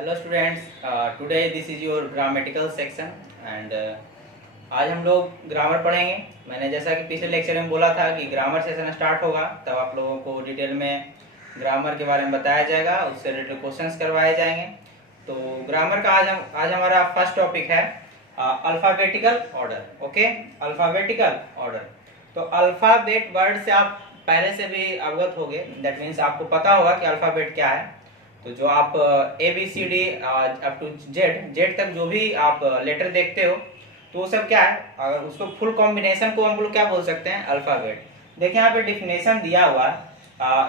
Hello students, today this is your grammatical section and आज हम लोग ग्रामर पढ़ेंगे। मैंने जैसा कि पिछले लेक्चर में बोला था कि ग्रामर सेशन स्टार्ट होगा तब आप लोगों को डिटेल में ग्रामर के बारे में बताया जाएगा, उससे रिलेटेड क्वेश्चंस करवाए जाएंगे। तो ग्रामर का आज हमारा फर्स्ट टॉपिक है alphabetical order. Okay, alphabetical order. तो अल्फ़ाबेट वर्ड से आप पहले से भी अवगत होंगे, दैट मीन्स आपको पता होगा कि अल्फ़ाबेट क्या है। तो जो आप ABCD अप टू जेड तक जो भी आप लेटर देखते हो तो वो सब क्या है, अगर उसको फुल कॉम्बिनेशन को हम लोग क्या बोल सकते हैं, अल्फाबेट। देखिए यहाँ पे डिफिनेशन दिया हुआ है,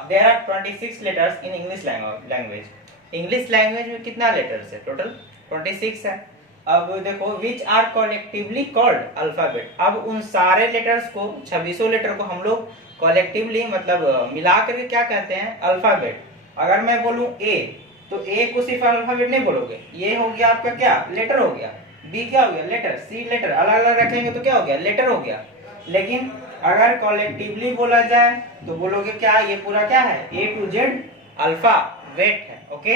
there are 26 letters in English language. English language में कितना लेटर्स है? टोटल 26 है। अब देखो which are collectively called alphabet. अब उन सारे लेटर्स को 26 लेटर को हम लोग कलेक्टिवली मतलब मिला करके क्या कहते हैं, अल्फाबेट। अगर मैं बोलूं ए तो ए को सिर्फ अल्फाबेट नहीं बोलोगे, ये हो गया आपका क्या, लेटर हो गया। बी क्या हो गया, लेटर। सी लेटर। अलग अलग रखेंगे तो क्या हो गया, लेटर हो गया। लेकिन अगर कलेक्टिवली बोला जाए तो बोलोगे क्या, ये पूरा क्या है, ए टू जेड अल्फाबेट है। ओके,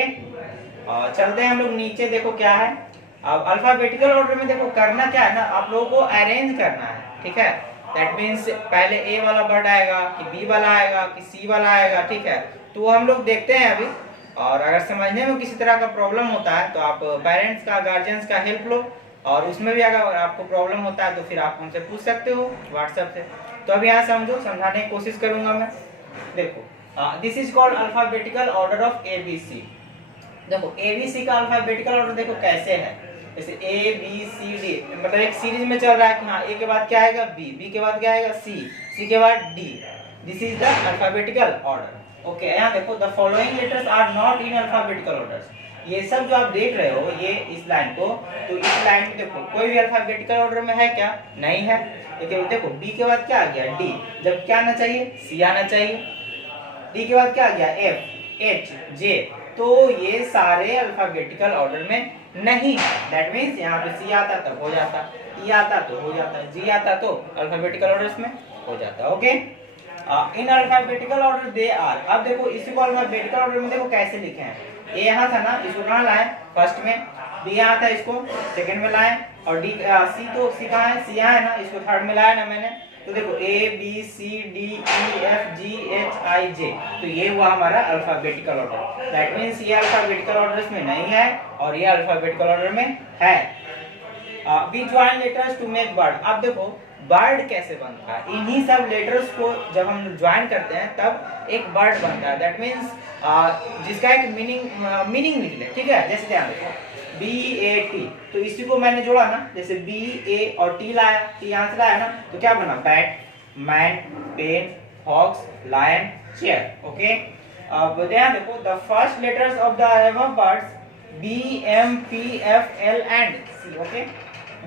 चलते हैं हम लोग नीचे। देखो क्या है, अब अल्फाबेटिकल ऑर्डर में देखो करना क्या है ना, आप लोगों को अरेंज करना है। ठीक है, दैट मीन्स पहले ए वाला वर्ड आएगा कि बी वाला आएगा कि सी वाला आएगा। ठीक है, तो हम लोग देखते हैं अभी। और अगर समझने में किसी तरह का प्रॉब्लम होता है तो आप पेरेंट्स का, गार्जियंस का हेल्प लो, और उसमें भी अगर आपको प्रॉब्लम होता है तो फिर आप उनसे पूछ सकते हो व्हाट्सएप से। तो अभी यहाँ समझो, समझाने की कोशिश करूंगा मैं। देखो this is called alphabetical order of ABC। देखो ABC का अल्फाबेटिकल ऑर्डर देखो कैसे है, जैसे ABCD मतलब एक सीरीज में चल रहा है कि हाँ ए के बाद क्या आएगा बी, बी के बाद क्या आएगा सी के बाद D. This is the alphabetical order. Okay, यहाँ देखो the following letters are not in alphabetical order. ये सब जो आप देख रहे हो ये इस लाइन को, तो इस लाइन में देखो कोई भी अल्फाबेटिकल ऑर्डर में है क्या, नहीं है। लेकिन देखो बी के बाद क्या आ गया, डी, जब क्या आना चाहिए, सी आना चाहिए। डी के बाद क्या आ गया, एफ, एच, जे। तो ये सारे अल्फाबेटिकल ऑर्डर में नहीं है। दैट मीन्स यहाँ पे सी आता तब हो जाता, ई आता तो हो जाता, जी आता तो अल्फाबेटिकल ऑर्डर में हो जाता। Okay, in alphabetical order they are. अब देखो इसी को अल्फाबेटिकल ऑर्डर में देखो कैसे लिखे हैं। ए यहाँ था ना, इसको कहाँ लाए, फर्स्ट में। बी यहाँ था, इसको सेकंड में लाए। और डी सी, तो सी कहाँ है, सी यहाँ है ना, इसको थर्ड में लाया ना मैंने। तो देखो ABCDEFGHIJ, तो ये हुआ हमारा अल्फाबेटिकल ऑर्डर। दैट मीन्स ये अल्फाबेटिकल ऑर्डर में नहीं है और ये अल्फाबेटिकल ऑर्डर में है। We join letters to make word. अब देखो वर्ड कैसे बनता है, इन्हीं सब लेटर्स को जब हम ज्वाइन करते हैं तब एक वर्ड बनता है। दैट मीन्स जिसका एक मीनिंग निकले। ठीक है, जैसे ध्यान देखो BAT, तो इसी को मैंने जोड़ा ना, जैसे BA और T लाया, T यहाँ से लाया ना, तो क्या बना, bat, man, pen, fox, lion, chair. Okay, अब ध्यान देखो the first letters of the above words B, M, P, F, L and C. Okay,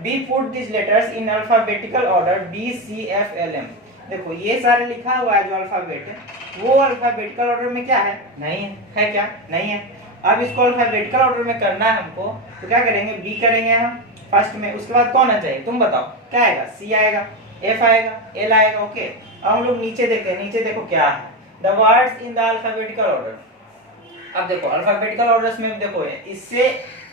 be put this letters in alphabetical order B, C, F, L, M। देखो ये सारे लिखा हुआ है जो अल्फाबेट है, वो अल्फाबेटिकल ऑर्डर में क्या है, नहीं है। है क्या, नहीं है। अब इसको अल्फाबेटिकल ऑर्डर में करना है हमको, तो क्या करेंगे, बी करेंगे हम फर्स्ट में। उसके बाद कौन आना चाहिए, तुम बताओ, क्या आएगा, सी आएगा, एफ आएगा, एल आएगा। ओके, अब हम लोग नीचे देखते हैं, नीचे देखो क्या है, the words in the alphabetical order. अब देखो अल्फाबेटिकल ऑर्डर्स में देखो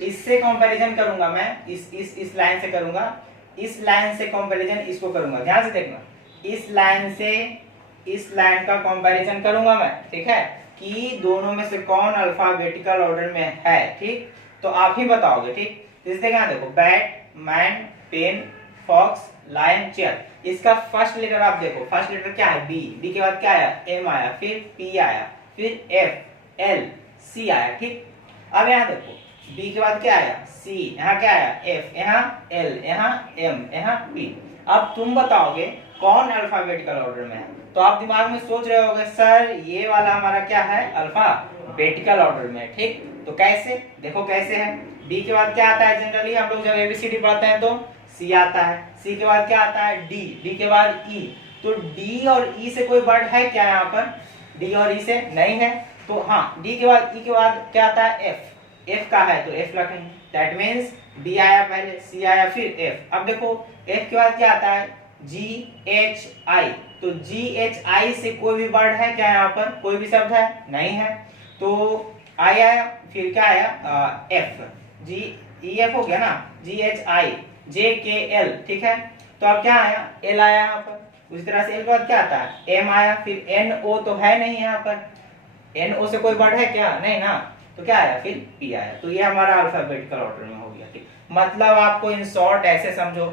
इससे कंपैरिजन करूंगा मैं, इस लाइन से करूंगा, इस लाइन से कंपैरिजन इसको करूंगा। ध्यान से देखना, इस लाइन से इस लाइन का कंपैरिजन करूंगा मैं। ठीक है, कि दोनों में से कौन अल्फाबेटिकल ऑर्डर में है। ठीक, तो आप ही बताओगे। ठीक, जैसे यहाँ देखो bat, man, pen, fox, lion, chair. इसका फर्स्ट लेटर आप देखो, फर्स्ट लेटर क्या है, बी, बी के बाद क्या आया, एम आया, फिर पी आया, फिर एफ, एल, सी आया। ठीक, अब यहाँ देखो बी के बाद क्या आया, सी, यहाँ क्या आया, एफ, यहाँ एल, यहाँ एम, यहाँ पी। अब तुम बताओगे कौन अल्फाबेटिकल ऑर्डर में है, तो आप दिमाग में सोच रहे होगे सर ये वाला हमारा क्या है, अल्फाबेटिकल ऑर्डर में। ठीक, तो कैसे, देखो कैसे है। बी के बाद क्या आता है, जनरली हम लोग जब ABCD पढ़ते हैं तो सी आता है, सी के बाद क्या आता है, डी, डी के बाद ई। तो डी और ई से कोई वर्ड है क्या यहाँ पर, डी और ई से नहीं है। तो हाँ, डी के बाद ई के बाद क्या आता है, एफ, एफ का है तो एफ रखेंगे। दैट मीन्स बी आया पहले, सी आया फिर एफ। अब देखो एफ के बाद क्या आता है, GHI, तो GHI से कोई भी वर्ड है क्या यहाँ पर, कोई भी शब्द है, नहीं है। तो आई आया, फिर क्या आया एफ, जी ई एफ हो गया ना, जी H I J K L, ठीक है। तो अब क्या आया एल आया यहाँ पर, उसी तरह से एल के बाद क्या आता है एम आया, फिर एन ओ तो है नहीं यहाँ पर, एन ओ से कोई वर्ड है क्या, नहीं ना, तो क्या आया फिर पी आया। तो ये हमारा अल्फाबेटिकल ऑर्डर में हो गया, ठीक। मतलब आपको इन शॉर्ट ऐसे समझो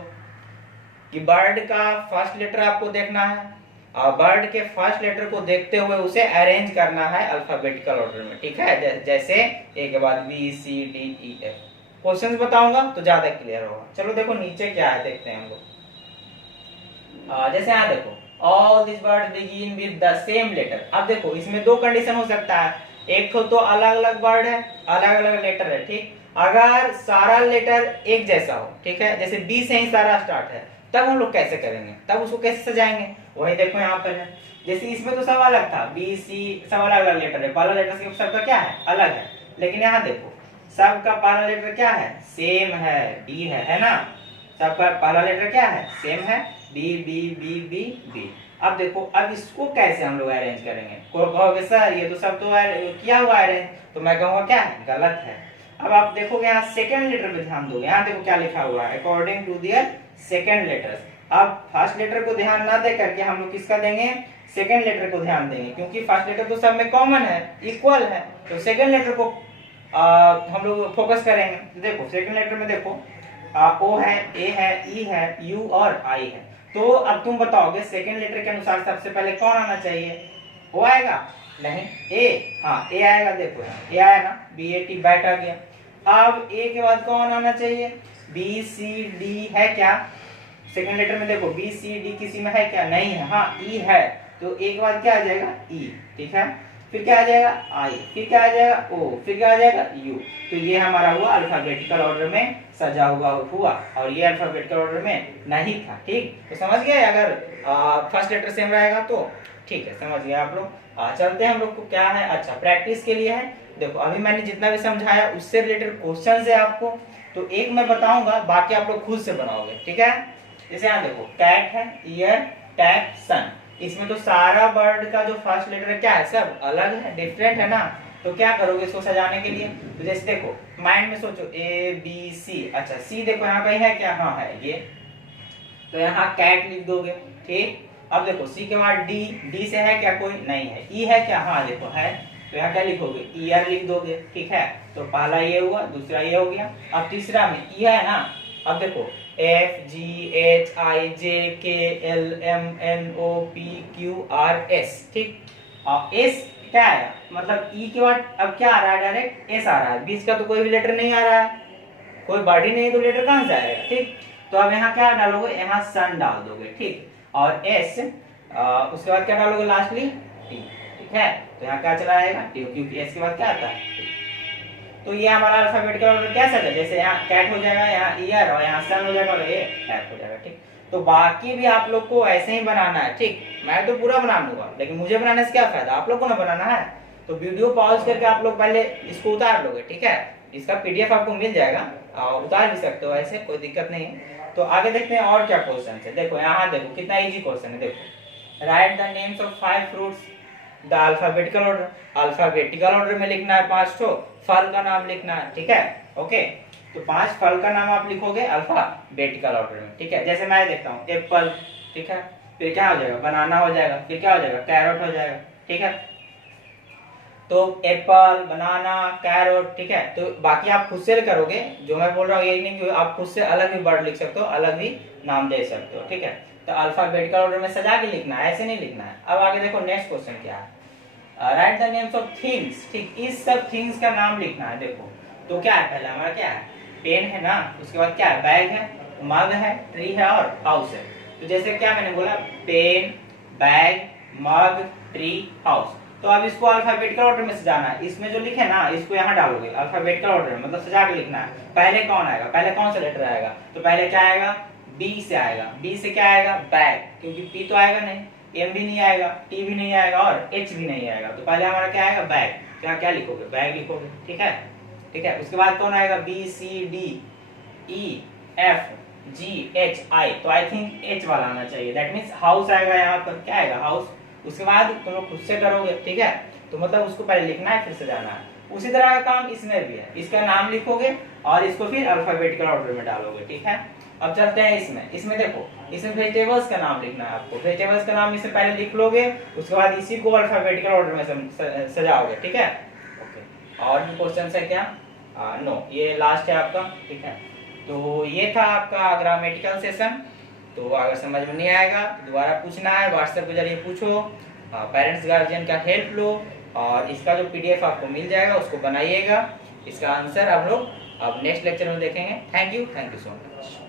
कि वर्ड का फर्स्ट लेटर आपको देखना है और वर्ड के फर्स्ट लेटर को देखते हुए उसे अरेंज करना है अल्फाबेटिकल ऑर्डर में, ठीक है। जैसे ए के बाद B C D E F. Questions बताऊंगा तो ज्यादा क्लियर होगा। चलो देखो नीचे क्या है देखते हैं हम लोग। जैसे यहाँ देखो all this word begin with the same letter. अब देखो इसमें दो कंडीशन हो सकता है, एक तो अलग अलग वर्ड है, अलग अलग लेटर है, ठीक। अगर सारा लेटर एक जैसा हो, ठीक है, जैसे बी से ही सारा स्टार्ट है, तब हम लोग कैसे करेंगे, तब उसको कैसे सजाएंगे, वही देखो यहाँ पर है। जैसे इसमें तो सब अलग था, बी सी सब अलग अलग लेटर है, पहला लेटर सबका क्या है अलग है, लेकिन यहाँ देखो सबका पहला लेटर क्या है सेम है, डी है ना। सबका पहला लेटर क्या है सेम है, B B B B B. अब देखो अब इसको कैसे हम लोग अरेंज करेंगे, कहोगे सर ये तो सब तो किया हुआ अरेंज, तो मैं कहूँगा क्या है गलत है। अब आप देखोगे यहाँ सेकंड लेटर पे ध्यान दोगे, यहाँ देखो क्या लिखा हुआ है according to their second letters. अब फर्स्ट लेटर को ध्यान ना दे करके हम लोग किसका देंगे सेकंड लेटर को ध्यान देंगे, क्योंकि फर्स्ट लेटर तो सब में कॉमन है इक्वल है, तो सेकंड लेटर को हम लोग फोकस करेंगे। देखो सेकंड लेटर में देखो ओ है, ए है, ई है, यू और आई है। तो अब तुम बताओगे सेकंड लेटर के अनुसार सबसे पहले कौन आना चाहिए, ओ आएगा नहीं ए, हाँ ए आएगा, देखो ए आया ना, बी ए टी बैठ आ गया। अब ए के बाद कौन आना चाहिए, बी सी डी है क्या, सेकंड लेटर में देखो बी सी डी किसी में है क्या, नहीं है, हाँ ई है, तो ए के बाद क्या आ जाएगा ई, ठीक है। फिर क्या आ जाएगा आई, फिर क्या आ जाएगा ओ, फिर क्या आ जाएगा यू। तो ये हमारा हुआ अल्फाबेटिकल ऑर्डर में सजा हुआ और ये अल्फाबेटिकल ऑर्डर में नहीं था, ठीक। तो समझ गए, अगर फर्स्ट लेटर सेम रहेगा तो ठीक है, समझ गए आप लोग। चलते हैं हम लोग को क्या है, अच्छा प्रैक्टिस के लिए है। देखो अभी मैंने जितना भी समझाया उससे रिलेटेड क्वेश्चन है आपको, तो एक मैं बताऊंगा, बाकी आप लोग खुद से बनाओगे, ठीक है। जैसे यहाँ देखो कैट है, ईयर, टैप, सन, इसमें तो सारा वर्ड का जो फर्स्ट लेटर है क्या है सब अलग है, डिफरेंट है ना। तो क्या करोगे इसको सजाने के लिए, तो जैसे देखो माइंड में सोचो ए बी सी, अच्छा सी देखो यहाँ कहीं है क्या, हाँ है ये, तो यहाँ कैट लिख दोगे, ठीक। अब देखो सी के बाद डी, डी से है क्या कोई, नहीं है, ई है क्या, हाँ देखो है, तो यहाँ क्या लिखोगे ईयर लिख दोगे, ठीक है। तो पहला ये हुआ, दूसरा ये हो गया। अब तीसरा में ई है ना, अब देखो F G H I J K L M N O P Q R S, ठीक। और एस क्या है, मतलब ई के बाद अब क्या आ रहा है डायरेक्ट एस आ रहा है, बीच का तो कोई भी लेटर नहीं आ रहा है, कोई वर्ड ही नहीं, तो लेटर कहाँ से आएगा, ठीक। तो अब यहाँ क्या डालोगे, यहाँ सन डाल दोगे, ठीक। और एस उसके बाद क्या डालोगे लास्टली टी, ठीक है। तो यहाँ क्या चला आएगा टी, क्योंकि एस के बाद क्या आता है। तो ये हमारा अल्फाबेटिकल ऑर्डर कैसा है, जैसे यहाँ कैट हो जाएगा, यहाँ ईयर और यहाँ सन हो जाएगा और ये टैप हो जाएगा, ठीक। तो बाकी भी आप लोग को ऐसे ही बनाना है, ठीक। मैं तो पूरा बना लूंगा, लेकिन मुझे बनाने से क्या फायदा, आप लोग को ना बनाना है। तो वीडियो पॉज करके आप लोग पहले इसको उतार लोगे, ठीक है। इसका पीडीएफ आपको मिल जाएगा और उतार भी सकते हो, ऐसे कोई दिक्कत नहीं है। तो आगे देखते हैं और क्या क्वेश्चन है। देखो यहाँ देखो कितना इजी क्वेश्चन है, देखो right the names of 5 fruits the alphabetical order. Alphabetical order में लिखना है 5 ठो, फल का नाम लिखना है, ठीक है, ओके। तो 5 फल का नाम आप लिखोगे अल्फाबेटिकल ऑर्डर में, ठीक है। जैसे मैं देखता हूँ एप्पल, ठीक है, फिर क्या हो जाएगा बनाना हो जाएगा, फिर क्या हो जाएगा कैरोट हो जाएगा, ठीक है। तो एप्पल, बनाना, कैरोट, ठीक है। तो बाकी आप खुद से करोगे, जो मैं बोल रहा हूँ यही नहीं कि आप खुद से अलग भी वर्ड लिख सकते हो, अलग भी नाम दे सकते हो, ठीक है। तो अल्फाबेटिकल ऑर्डर में सजा के लिखना है, ऐसे नहीं लिखना है। अब आगे देखो नेक्स्ट क्वेश्चन क्या है, right the names of things, ठीक। इस सब थिंग्स का नाम लिखना है। देखो तो क्या है, पहला हमारा क्या है पेन है ना, उसके बाद क्या है बैग है, मग है, ट्री है और हाउस है। तो जैसे क्या मैंने बोला पेन, बैग, मग, ट्री, हाउस। तो अब इसको अल्फाबेटिकल ऑर्डर में सजाना है। इसमें जो लिखे ना इसको यहाँ डालोगे अल्फाबेटिकल ऑर्डर में, मतलब सजा के लिखना है। पहले कौन आएगा, पहले कौन सा लेटर आएगा, तो पहले क्या आएगा बी से आएगा, बी से क्या आएगा बैग, क्योंकि पी तो आएगा नहीं, एम भी नहीं आएगा, टी भी नहीं आएगा और एच भी नहीं आएगा। तो पहले हमारा क्या आएगा बैग, क्या क्या लिखोगे बैग लिखोगे, ठीक है, ठीक है। उसके बाद कौन आएगा B C D E F G H I, तो आई थिंक एच वाला आना चाहिए, दैट मीन्स हाउस आएगा यहाँ पर, क्या आएगा हाउस। उसके बाद तुम लोग खुद से करोगे, ठीक है। तो मतलब उसको पहले लिखना है फिर सजाना है। उसी तरह का काम इसमें भी है, इसका नाम लिखोगे और इसको फिर अल्फाबेटिकल ऑर्डर में डालोगे, ठीक है। अब चलते हैं इसमें देखो, इसमें वेजिटेबल्स का नाम लिखना है आपको। वेजिटेबल्स का नाम इससे पहले लिख लोगे, उसके बाद इसी को अल्फाबेटिकल ऑर्डर में सजाओगे, ठीक है। ओके, और भी क्वेश्चन है क्या? नो, ये लास्ट है आपका, ठीक है। तो ये था आपका ग्रामेटिकल सेशन। तो अगर समझ में नहीं आएगा तो दोबारा पूछना है, व्हाट्सएप के जरिए पूछो, पेरेंट्स गार्जियन का हेल्प लो, और इसका जो पीडीएफ आपको मिल जाएगा उसको बनाइएगा। इसका आंसर हम लोग अब नेक्स्ट लेक्चर में देखेंगे। Thank you so much.